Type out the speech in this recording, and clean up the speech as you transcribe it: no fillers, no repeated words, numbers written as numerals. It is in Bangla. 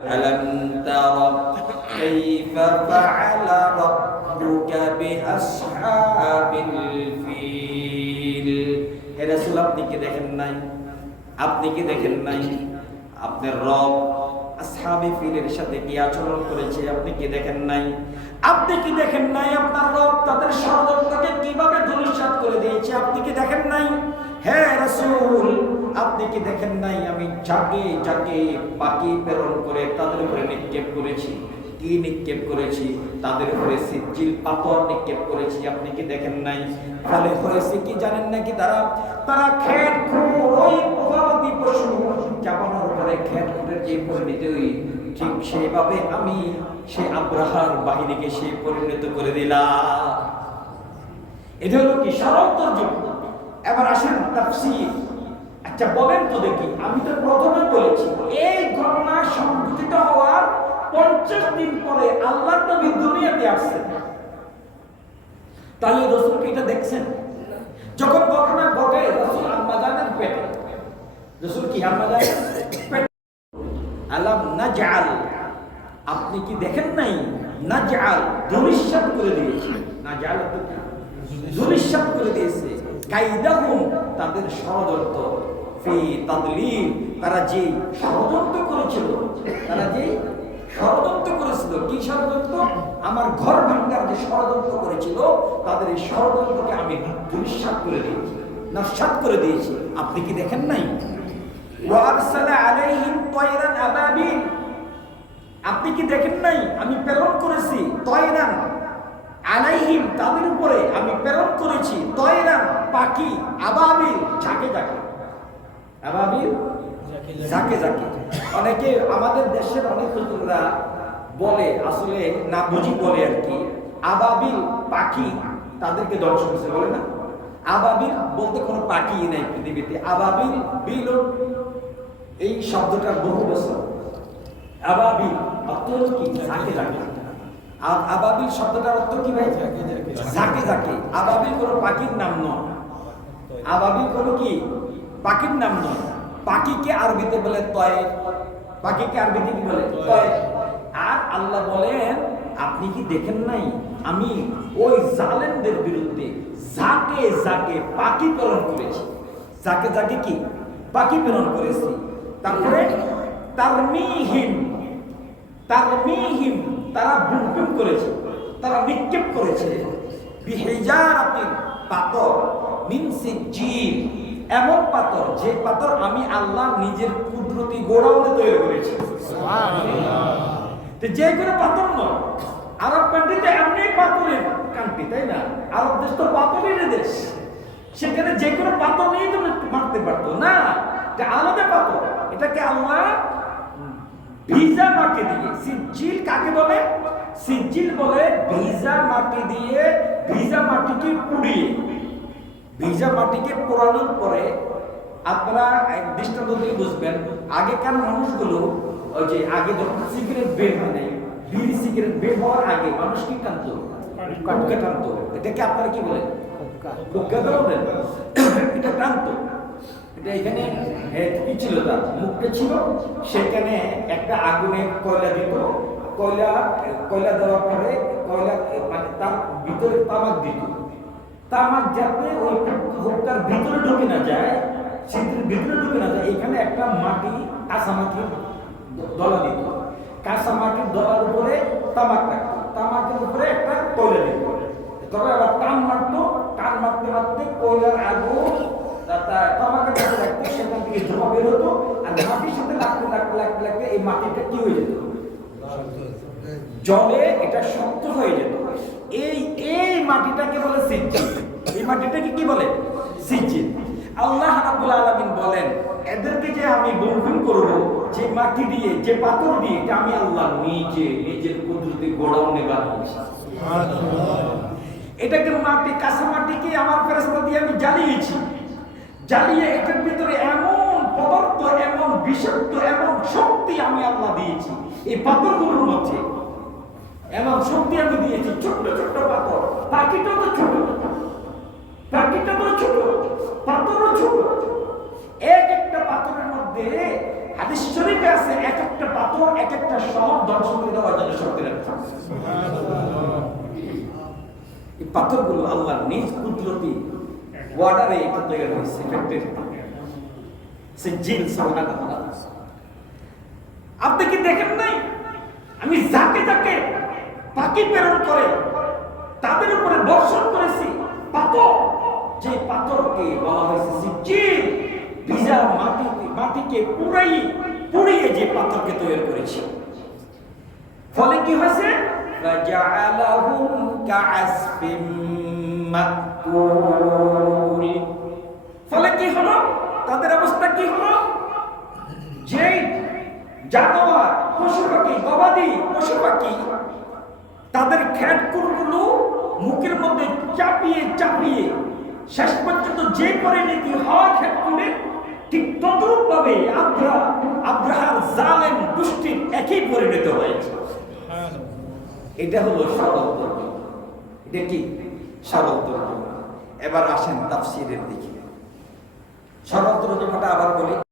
ألم تر كيف فعل ربك بأصحاب الفيل হে রাসূল আপনি কি দেখেন নাই আপনার রব আসহাবে ফিলের সাথে কি আচরণ করেছে আপনি কি দেখেন নাই আপনার রব তাদের ষড়যন্ত্রকে কিভাবে ধূলিসাৎ করে দিয়েছে আপনি কি দেখেন নাই হে রাসূল আপনি কি দেখেন নাই আমি যাকে পাখি প্রেরণ করে তাদের উপরে নিক্ষেপ করেছি তাদের উপরে সিজিল পাথর নিক্ষেপ করেছি আপনি কি দেখেন নাই ফলে হয়েছে কি জানেন নাকি তারা খেট ওই প্রভাবতী পশু চাপানোর উপরে খেট খুঁড়ের যে পরিণতি ঠিক সেইভাবে আমি সেই আব্রাহার বাহিনীকে সেই পরিণত করে দিলাম। এটা হলো কি সরল তর্জমা। এবার আসেন তাফসীর। আচ্ছা বলেন তো দেখি, আমি তো প্রথমে বলেছি এই ঘটনা সংঘটিত হওয়ার 50 দিন পরে আল্লাহর নবী দুনিয়াতে আসছেন, তাহলে রাসূল কি এটা দেখছেন? যখন ঘটনা ঘটে রাসূল আম্মা জানের পেটে, রাসূল কি আম্মা জানের পেটে, আলাম নাজআল, আপনি কি দেখেন নাই? নাজআল ধূলিসাৎ করে দিয়েছে, নাজআল ধূলিসাৎ করে দিয়েছে কাইদাহুম তাদের ষড়যন্ত্র, ফি তাদলিল তারা যে ষড়যন্ত্র করেছিল, কি ষড়যন্ত্র? আমার ঘর ভাঙার যে ষড়যন্ত্র করেছিল তাদের এই ষড়যন্ত্রকে আমি ধূলিসাৎ করে দিয়েছি, নস্যাৎ করে দিয়েছি। আপনি কি দেখেন নাই? ওয়া আরসালা আলাইহিম তায়রান আবাবিল, আপনি কি দেখেন নাই আমি প্রেরণ করেছি তায়রান আলাইহিম তাদের উপরে আমি প্রেরণ করেছি তায়রান পাখি, আবাবিল ঝাঁকে ঝাঁকে। অনেকে আমাদের দেশের অনেক হুজুররা বলে, আসলে না বুঝি বলে আর কি, আবাবিল পাখি তাদেরকে ধ্বংস করছে বলে না। আবাবিল বলতে কোনো পাখি নাই পৃথিবীতে। আবাবিল বিল এই শব্দটার বহু বছর। আবাবিল অর্থ কি? ঝাঁকে। আবাবিল শব্দটার অর্থ কি ভাই? ঝাঁকে। আবাবিল কোনো পাখির নাম নয়। আবাবিল কোনো কি পাখির নাম নয়। পাখিকে আরবিতে বলে তয়, পাখিকে আরবিতে কি বলে? তয়। আর আল্লাহ বলেন আপনি কি দেখেন নাই আমি ওই জালেমদের বিরুদ্ধে ঝাঁকে পাখি প্রেরণ করেছি, ঝাঁকে কি পাখি প্রেরণ করেছি। তারপরে তারমিহিম তারা বুমবুম করেছে, তারা নিক্ষেপ করেছে বিহিজারাতিন পাথর মিন সিজিল, এমন পাথর যে পাথর আমি আল্লাহ নিজের কুদরতি গোড়াউনে তৈরি করেছি। সুবহানাল্লাহ। যে কোনো পাথর নয়। আরব কান্ট্রিতে এমনি পাথরের কান্ট্রি, তাই না? আরব দেশ তো পাথরের দেশ, সেখানে যে কোনো পাথর নিয়ে তুমি মারতে পারতো না, এটা আলাদা পাথর। এটাকে আল্লাহ ভিজা মাটি দিয়ে, সিজিল কাকে বলে? সিজিল বলে ভিজা মাটি দিয়ে, ভিজা মাটিকে পুড়িয়ে, ভিজা মাটিকে পোড়ানোর পরে আপনারা এক দৃষ্টান্ত দিয়ে বুঝবেন। আগেকার মানুষগুলো ওই যে আগে যখন সিগারেট বের হয় নাই, বিড়ি সিগারেট বের হওয়ার আগে মানুষ কি টানতো? হুক্কা টানতো। এটাকে আপনারা কি বলেন? হুক্কা বলেন। এটা টানতো। এটা এখানে কি ছিল? তার মুখটা ছিল, সেখানে একটা আগুনে কয়লা দিত, কয়লা দেওয়ার পরে কয়লা মানে তার ভিতরে তামাক দিত। তামাক যাতে ওই হুক্কার ভিতরে ঢুকে না যায়, শীতের ভিতরে ঢুকে না যায়, এখানে একটা মাটি, কাঁচা মাটির দলা দিত। কাঁচা মাটির দলার উপরে তামাক রাখতো, তামাকের উপরে একটা কয়লা দিত। তবে আবার টান মারতে কয়লার আগুন তামাকের সাথে রাখতো, সেখান থেকে ধোঁয়া বের হতো। আর মাটির সাথে লাগতে এই মাটিটা কি হয়ে যেত? জলে এটা শক্ত হয়ে যেত। এই মাটিটাকে বলে সিজিল। এই মাটিটাকে কি বলে? সিজিল। আল্লাহ রাব্বুল আলামিন বলেন এদেরকে যে আমি বন্ধন করব, যে মাটি দিয়ে, যে পাথর দিয়ে, এটা আমি আল্লাহ নিজের কুদরতি গোড়াউনে বানিয়েছি। সুবহানাল্লাহ। এটাকে মাটি, কাঁচা মাটিকে আমার ফেরেশতা দিয়ে আমি জ্বালিয়ে এটার ভিতরে এমন পদার্থ, এমন বিষাক্ত, এমন শক্তি আমি আল্লাহ দিয়েছি। এই পাথরগুলোর মধ্যে এমন শক্তি আমি দিয়েছি। ছোট্ট পাথর, পাখিটা তো ছোট, পাথরও ছোট। এক একটা পাথরের মধ্যে হাদিস শরীফে আছে এক একটা পাথর এক একটা শহর ধ্বংস করে দেওয়ার জন্য শক্তি রাখছে। এই পাথরগুলো আল্লাহর নিজ কুদরতি ওয়ার্ডারে এটা তৈরি হয়েছে ফ্যাক্টরি। সে জিন সুবহানাল্লাহ। আপনি কি দেখেন নাই আমি যাকে যাকে পাখি প্রেরণ করে তাদের উপরে বর্ষণ করেছি পাথর, যে পাথরকে বলা হয়েছে সিজিল, ভিজা মাটিকে পুড়িয়ে যে পাথরকে তৈরি করেছি। ফলে কি হয়েছে? ফাজআলাহুম কাআসফিম মাকুল। ফলে কি হলো? তাদের অবস্থা কি হলো? যেই জানোয়ার, পশু পাখি, গবাদি পশু পাখি তাদের খ্যাটকুড়গুলো মুখের মধ্যে চাপিয়ে চাপিয়ে শেষ পর্যন্ত যে পরিণতি হয় খ্যাটকুড়ের, ঠিক তদ্রূপ ভাবে আব্রাহার জালেম দুষ্টির একই পরিণত হয়েছে। এটা হলো সরল তর্ক। এটা কি সরল তর্ক? এবার আসেন তাফসীরের দিকে। সরল তর্জমাটা আবার বলি।